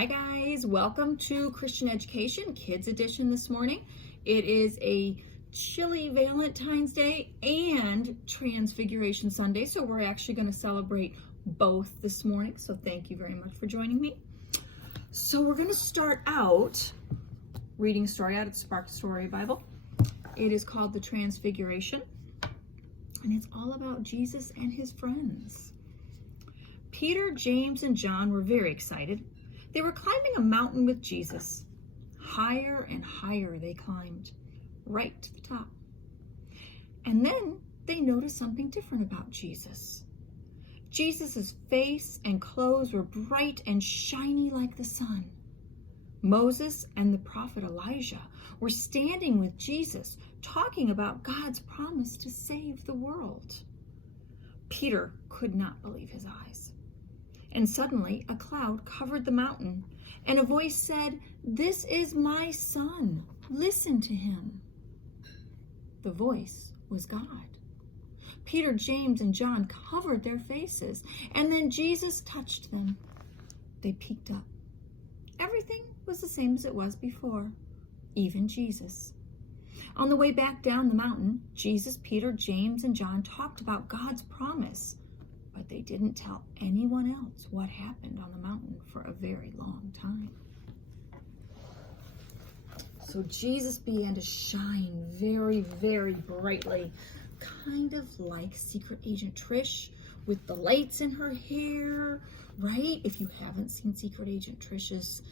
Hi guys, welcome to Christian Education Kids Edition this morning. It is a chilly Valentine's Day and Transfiguration Sunday, so we're actually going to celebrate both this morning. So thank you very much for joining me. So we're going to start out reading a story out of the Spark Story Bible. It is called The Transfiguration, and it's all about Jesus and his friends. Peter, James, and John were very excited. They were climbing a mountain with Jesus. Higher and higher they climbed, right to the top. And then they noticed something different about Jesus. Jesus' face and clothes were bright and shiny like the sun. Moses and the prophet Elijah were standing with Jesus, talking about God's promise to save the world. Peter could not believe his eyes. And suddenly a cloud covered the mountain, and a voice said, "This is my son. Listen to him." The voice was God. Peter, James, and John covered their faces, and then Jesus touched them. They peeked up. Everything was the same as it was before, even Jesus. On the way back down the mountain, Jesus, Peter, James, and John talked about God's promise, but they didn't tell anyone else what happened on the mountain for a very long time. So Jesus began to shine very, very brightly, kind of like Secret Agent Trish with the lights in her hair, right? If you haven't seen Secret Agent Trish's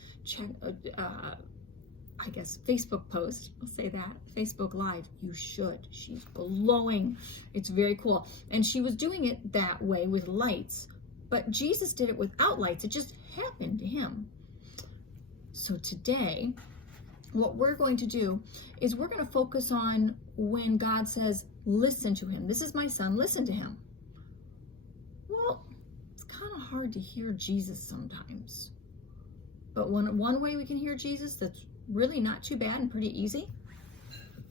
Facebook post, I'll say that, Facebook Live, you should. She's glowing. It's very cool. And she was doing it that way with lights, but Jesus did it without lights. It just happened to him. So today, what we're going to do is we're going to focus on when God says, listen to him. This is my son, listen to him. Well, it's kind of hard to hear Jesus sometimes. But one way we can hear Jesus that's really not too bad and pretty easy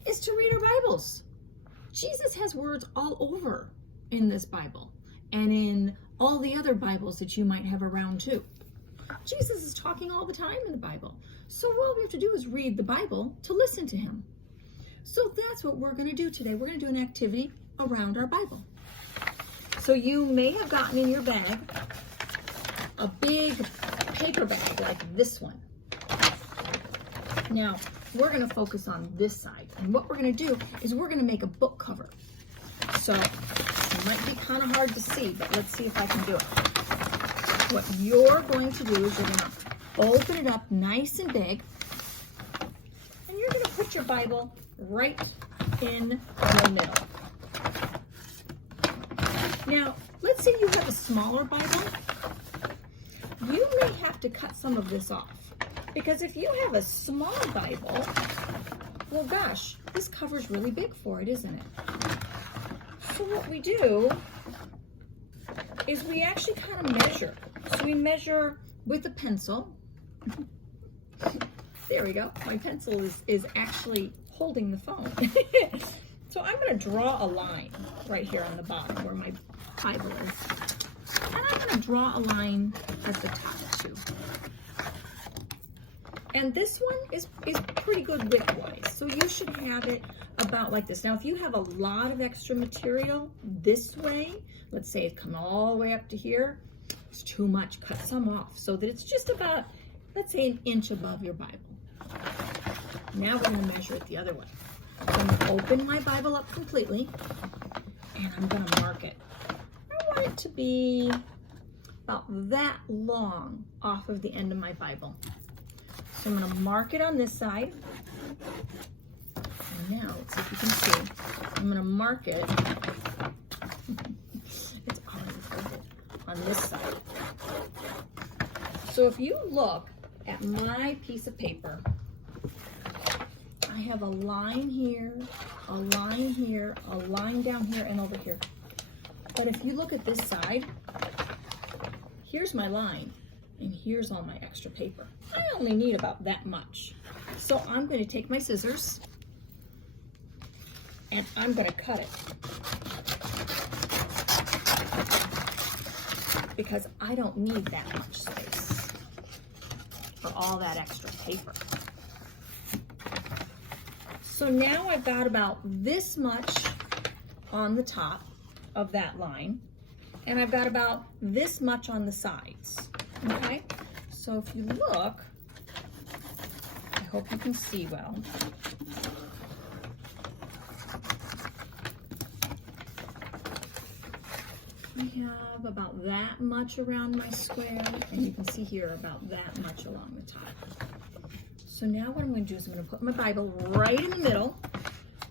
is to read our Bibles. Jesus has words all over in this Bible and in all the other Bibles that you might have around too. Jesus is talking all the time in the Bible. So all we have to do is read the Bible to listen to him. So that's what we're going to do today. We're going to do an activity around our Bible. So you may have gotten in your bag a big paper bag like this one. Now, we're going to focus on this side. And what we're going to do is we're going to make a book cover. So it might be kind of hard to see, but let's see if I can do it. What you're going to do is you're going to open it up nice and big. And you're going to put your Bible right in the middle. Now, let's say you have a smaller Bible. You may have to cut some of this off. Because if you have a small Bible, well gosh, this cover's really big for it, isn't it? So what we do is we actually kind of measure. So we measure with a pencil. There we go. My pencil is actually holding the phone. So I'm going to draw a line right here on the bottom where my Bible is. And I'm going to draw a line at the top too. And this one is pretty good width-wise, so you should have it about like this. Now, if you have a lot of extra material this way, let's say it's coming all the way up to here, it's too much. Cut some off so that it's just about, let's say, an inch above your Bible. Now we're going to measure it the other way. So I'm going to open my Bible up completely, and I'm going to mark it. I want it to be about that long off of the end of my Bible. So I'm going to mark it on this side. And now, let's see if you can see. I'm going to mark it. It's already folded on this side. So if you look at my piece of paper, I have a line here, a line here, a line down here, and over here. But if you look at this side, here's my line. And here's all my extra paper. I only need about that much. So I'm going to take my scissors and I'm going to cut it. Because I don't need that much space. for all that extra paper. So now I've got about this much on the top of that line, and I've got about this much on the sides, okay? So if you look, I hope you can see well. I have about that much around my square, and you can see here about that much along the top. So now what I'm going to do is I'm going to put my Bible right in the middle,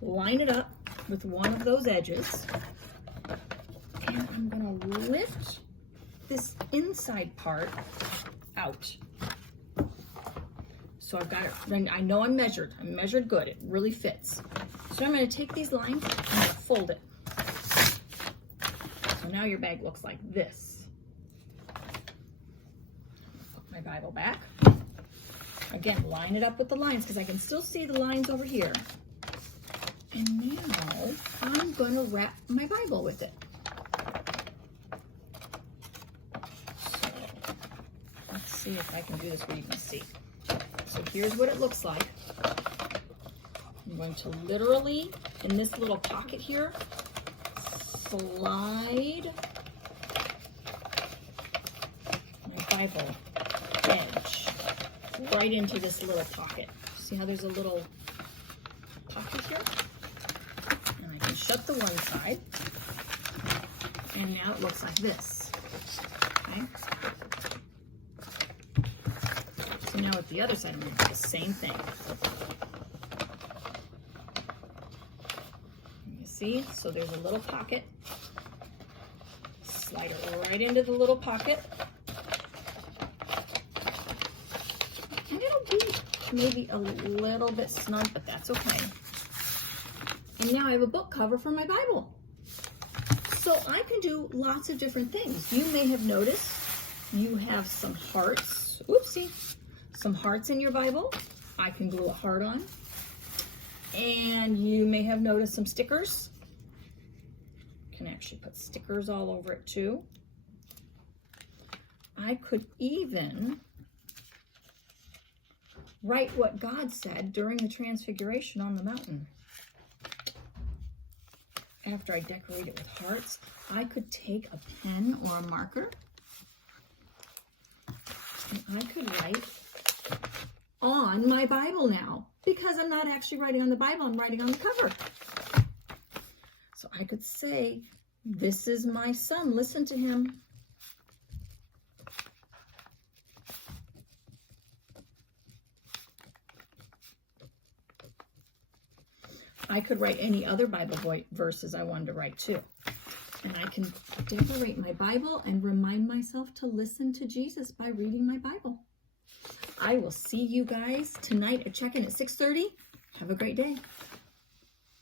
line it up with one of those edges, and I'm going to lift this inside part out. So I've got it, I know I'm measured good, it really fits. So I'm going to take these lines and I'm going to fold it. So now your bag looks like this. Put my Bible back. Again, line it up with the lines because I can still see the lines over here. And now I'm going to wrap my Bible with it. So let's see if I can do this where you can see. So here's what it looks like. I'm going to literally, in this little pocket here, slide my Bible edge right into this little pocket. See how there's a little pocket here? And I can shut the one side, and now it looks like this, okay? So now with the other side, I'm going to do the same thing. You see? So there's a little pocket. Slide it right into the little pocket. And it'll be maybe a little bit snug, but that's okay. And now I have a book cover for my Bible. So I can do lots of different things. You may have noticed you have some hearts. Oopsie. Some hearts in your Bible. I can glue a heart on. And you may have noticed some stickers. You can actually put stickers all over it too. I could even write what God said during the Transfiguration on the mountain. After I decorate it with hearts, I could take a pen or a marker and I could write on my Bible now, because I'm not actually writing on the Bible, I'm writing on the cover. So I could say, this is my son, listen to him. I could write any other Bible verses I wanted to write too. And I can decorate my Bible and remind myself to listen to Jesus by reading my Bible. I will see you guys tonight at check-in at 6:30. Have a great day.